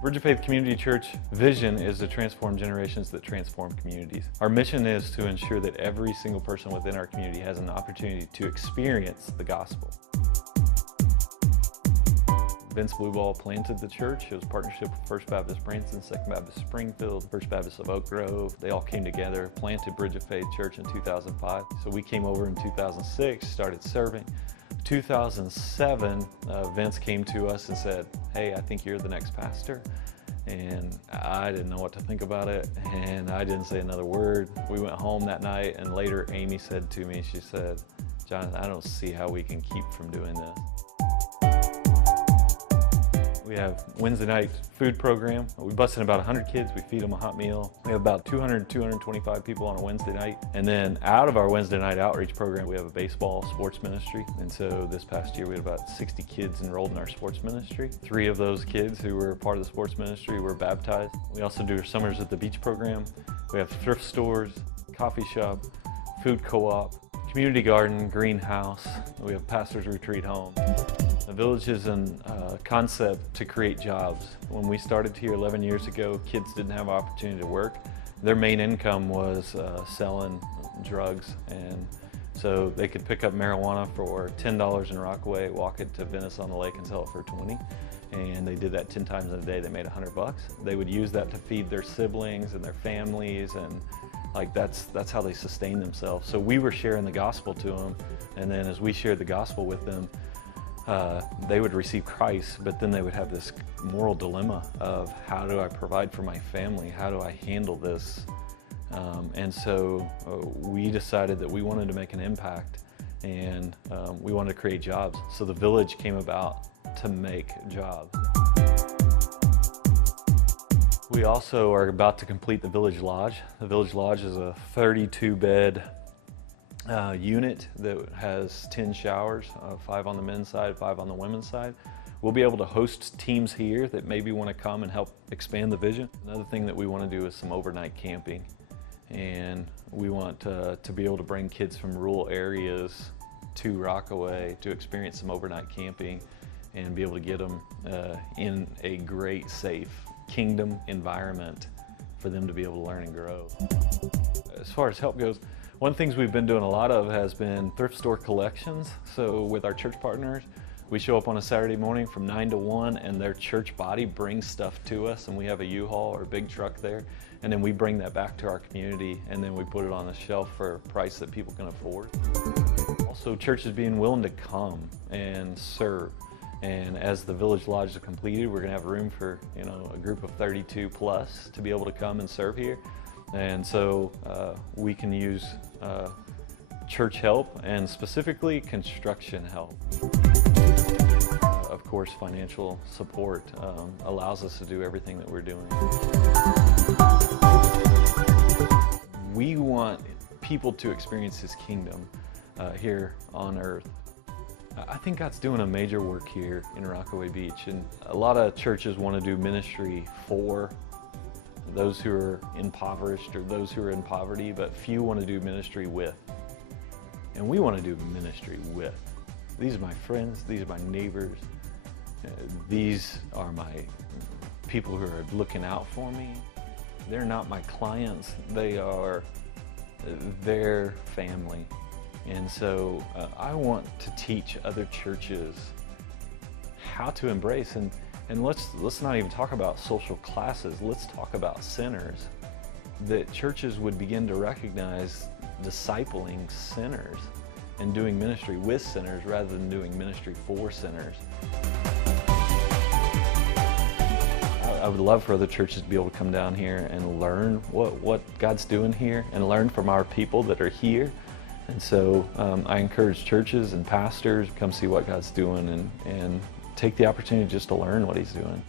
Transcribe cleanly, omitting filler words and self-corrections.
Bridge of Faith Community Church vision is to transform generations that transform communities. Our mission is to ensure that every single person within our community has an opportunity to experience the gospel. Vince Blueball planted the church. It was a partnership with First Baptist Branson, Second Baptist Springfield, First Baptist of Oak Grove. They all came together, planted Bridge of Faith Church in 2005. So we came over in 2006, started serving. 2007, Vince came to us and said, "Hey, I think you're the next pastor." And I didn't know what to think about it, and I didn't say another word. We went home that night, and later Amy said to me, she said, "Jonathan, I don't see how we can keep from doing this." We have Wednesday night food program. We bus in about 100 kids. We feed them a hot meal. We have about 200, 225 people on a Wednesday night. And then out of our Wednesday night outreach program, we have a baseball sports ministry. And so this past year, we had about 60 kids enrolled in our sports ministry. 3 of those kids who were part of the sports ministry were baptized. We also do our Summers at the Beach program. We have thrift stores, coffee shop, food co-op, community garden, greenhouse. We have pastor's retreat home. The village is a concept to create jobs. When we started here 11 years ago, kids didn't have an opportunity to work. Their main income was selling drugs, and so they could pick up marijuana for $10 in Rockaway, walk it to Venice on the Lake and sell it for $20. And they did that 10 times in a day. They made $100. They would use that to feed their siblings and their families, and that's how they sustained themselves. So we were sharing the gospel to them, and then as we shared the gospel with them, they would receive Christ, but then they would have this moral dilemma of, how do I provide for my family? How do I handle this? And so we decided that we wanted to make an impact, and we wanted to create jobs. So the village came about to make jobs. We also are about to complete the Village Lodge. The Village Lodge is a 32-bed unit that has 10 showers, 5 on the men's side, 5 on the women's side. We'll be able to host teams here that maybe want to come and help expand the vision. Another thing that we want to do is some overnight camping, and we want to be able to bring kids from rural areas to Rockaway to experience some overnight camping and be able to get them in a great, safe kingdom environment for them to be able to learn and grow. As far as help goes, one of the things we've been doing a lot of has been thrift store collections. So with our church partners, we show up on a Saturday morning from 9 to 1, and their church body brings stuff to us, and we have a U-Haul or a big truck there, and then we bring that back to our community, and then we put it on the shelf for a price that people can afford. Also, churches being willing to come and serve. And as the Village Lodge is completed, we're gonna have room for a group of 32 plus to be able to come and serve here. And so we can use church help, and specifically construction help. Of course, financial support allows us to do everything that we're doing. We want people to experience His kingdom here on earth. I think God's doing a major work here in Rockaway Beach, and a lot of churches want to do ministry for those who are impoverished or those who are in poverty, but few want to do ministry with. And we want to do ministry with. These are my friends, these are my neighbors, these are my people who are looking out for me. They're not my clients, they are their family. And so I want to teach other churches how to embrace, and let's not even talk about social classes, let's talk about sinners. That churches would begin to recognize discipling sinners and doing ministry with sinners rather than doing ministry for sinners. I would love for other churches to be able to come down here and learn what God's doing here, and learn from our people that are here. And so I encourage churches and pastors to come see what God's doing, and take the opportunity just to learn what He's doing.